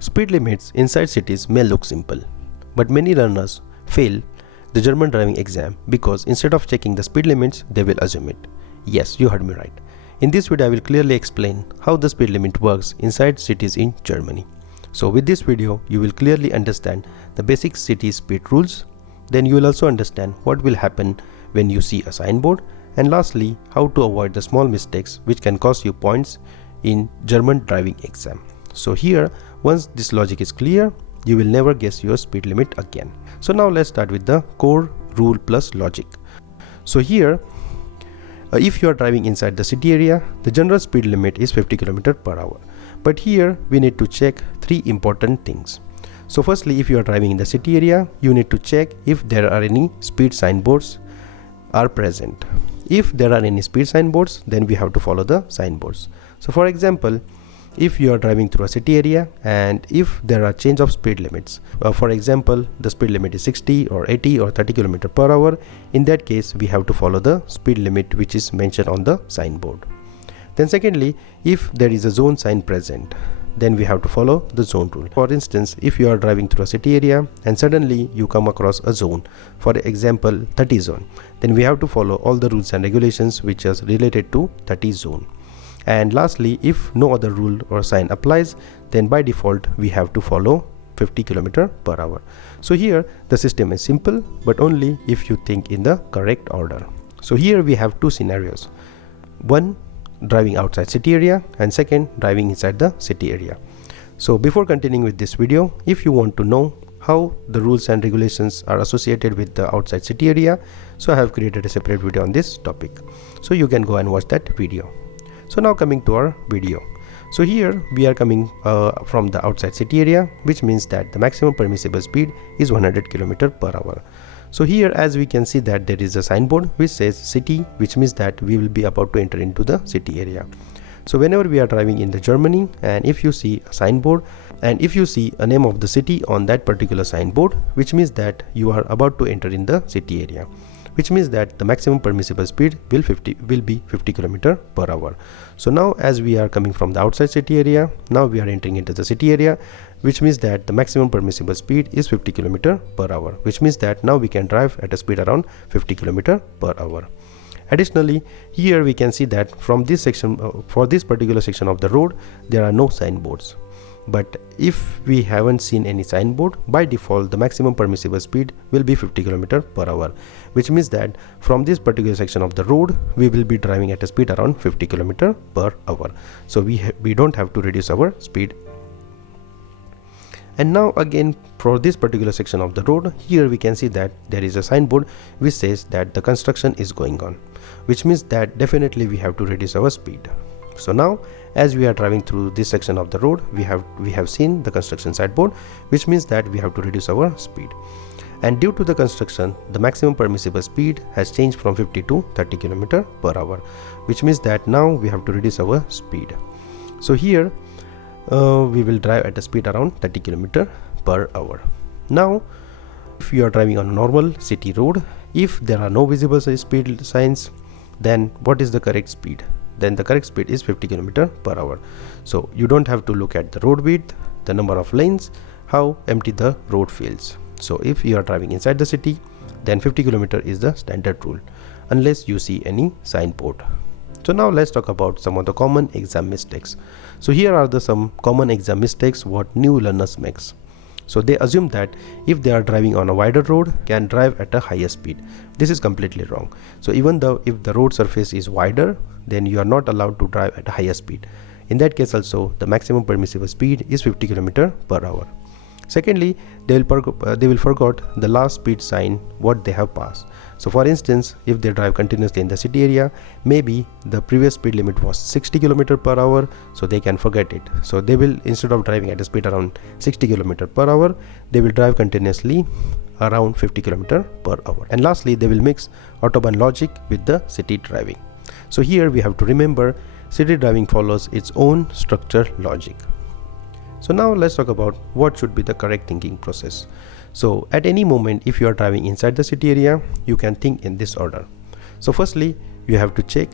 Speed limits inside cities may look simple, but many learners fail the German driving exam because instead of checking the speed limits, they will assume it. Yes, you heard me right. In this video, I will clearly explain how the speed limit works inside cities in Germany. So with this video, you will clearly understand the basic city speed rules. Then you will also understand what will happen when you see a signboard. And lastly, how to avoid the small mistakes which can cost you points in German driving exam. So here, once this logic is clear, you will never guess your speed limit again. So now let's start with the core rule plus logic. So here, if you are driving inside the city area, the general speed limit is 50 km/h. But here we need to check three important things. So firstly, if you are driving in the city area, you need to check if there are any speed signboards are present. If there are any speed signboards, then we have to follow the signboards. So for example, if you are driving through a city area and if there are change of speed limits, for example, the speed limit is 60 or 80 or 30 km/h, in that case we have to follow the speed limit which is mentioned on the signboard. Then secondly, if there is a zone sign present, then we have to follow the zone rule. For instance, if you are driving through a city area and suddenly you come across a zone, for example 30 zone, then we have to follow all the rules and regulations which is related to 30 zone. And lastly, if no other rule or sign applies, then by default we have to follow 50 km/h. So here the system is simple, but only if you think in the correct order. So here we have two scenarios. One, driving outside city area, and second, driving inside the city area. So before continuing with this video, if you want to know how the rules and regulations are associated with the outside city area, so I have created a separate video on this topic. So you can go and watch that video. So now coming to our video. So here we are coming from the outside city area, which means that the maximum permissible speed is 100 km/h. So here, as we can see, that there is a signboard which says city, which means that we will be about to enter into the city area. So whenever we are driving in the Germany, and if you see a signboard and if you see a name of the city on that particular signboard, which means that you are about to enter in the city area, which means that the maximum permissible speed will be 50 km/h. So now as we are coming from the outside city area, now we are entering into the city area, which means that the maximum permissible speed is 50 km/h, which means that now we can drive at a speed around 50 km/h. Additionally, here we can see that from this section, for this particular section of the road, there are no signboards. But if we haven't seen any signboard, by default the maximum permissible speed will be 50 km/h, which means that from this particular section of the road we will be driving at a speed around 50 km/h. So we don't have to reduce our speed. And now again, for this particular section of the road, here we can see that there is a signboard which says that the construction is going on, which means that definitely we have to reduce our speed. So now as we are driving through this section of the road, we have seen the construction signboard, which means that we have to reduce our speed. And due to the construction, the maximum permissible speed has changed from 50 to 30 km/h, which means that now we have to reduce our speed. So here we will drive at a speed around 30 km/h. Now if you are driving on a normal city road, if there are no visible speed signs, then what is the correct speed? Then the correct speed is 50 km/h. So you don't have to look at the road width, the number of lanes, how empty the road feels. So if you are driving inside the city, then 50 km is the standard rule, unless you see any signboard. So now let's talk about some of the common exam mistakes. So here are some common exam mistakes what new learners makes. So they assume that if they are driving on a wider road, can drive at a higher speed. This is completely wrong. So even though if the road surface is wider, then you are not allowed to drive at a higher speed. In that case also, the maximum permissible speed is 50 km/h. Secondly, they will forget the last speed sign what they have passed. So for instance, if they drive continuously in the city area, maybe the previous speed limit was 60 km per hour, so they can forget it. So they will, instead of driving at a speed around 60 km per hour, they will drive continuously around 50 km per hour. And lastly, they will mix autobahn logic with the city driving. So here we have to remember, city driving follows its own structured logic. So now let's talk about what should be the correct thinking process. So at any moment, if you are driving inside the city area, you can think in this order. So firstly, you have to check,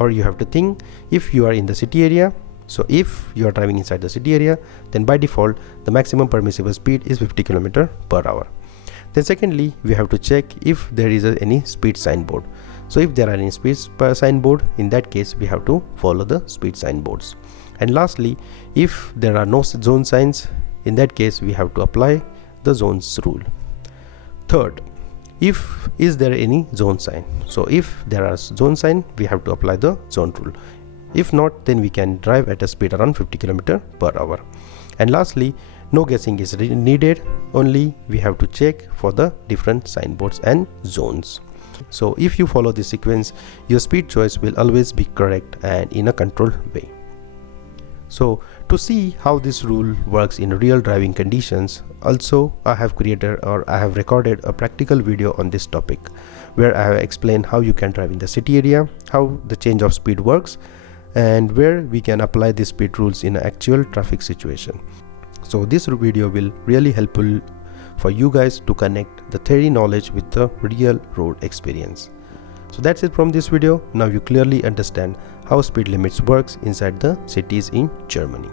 or you have to think, if you are in the city area. So if you are driving inside the city area, then by default the maximum permissible speed is 50 km per hour. Then secondly, we have to check if there is any speed signboard. So if there are any speed signboard, in that case we have to follow the speed signboards. And lastly, if there are no zone signs, in that case we have to apply the zones rule. Third, if is there any zone sign. So if there are zone sign, we have to apply the zone rule. If not, then we can drive at a speed around 50 km per hour. And lastly, no guessing is needed, only we have to check for the different signboards and zones. So if you follow this sequence, your speed choice will always be correct and in a controlled way. So to see how this rule works in real driving conditions, also I have recorded a practical video on this topic, where I have explained how you can drive in the city area, how the change of speed works, and where we can apply these speed rules in an actual traffic situation. So this video will really helpful for you guys to connect the theory knowledge with the real road experience. So that's it from this video. Now you clearly understand how speed limits works inside the cities in Germany.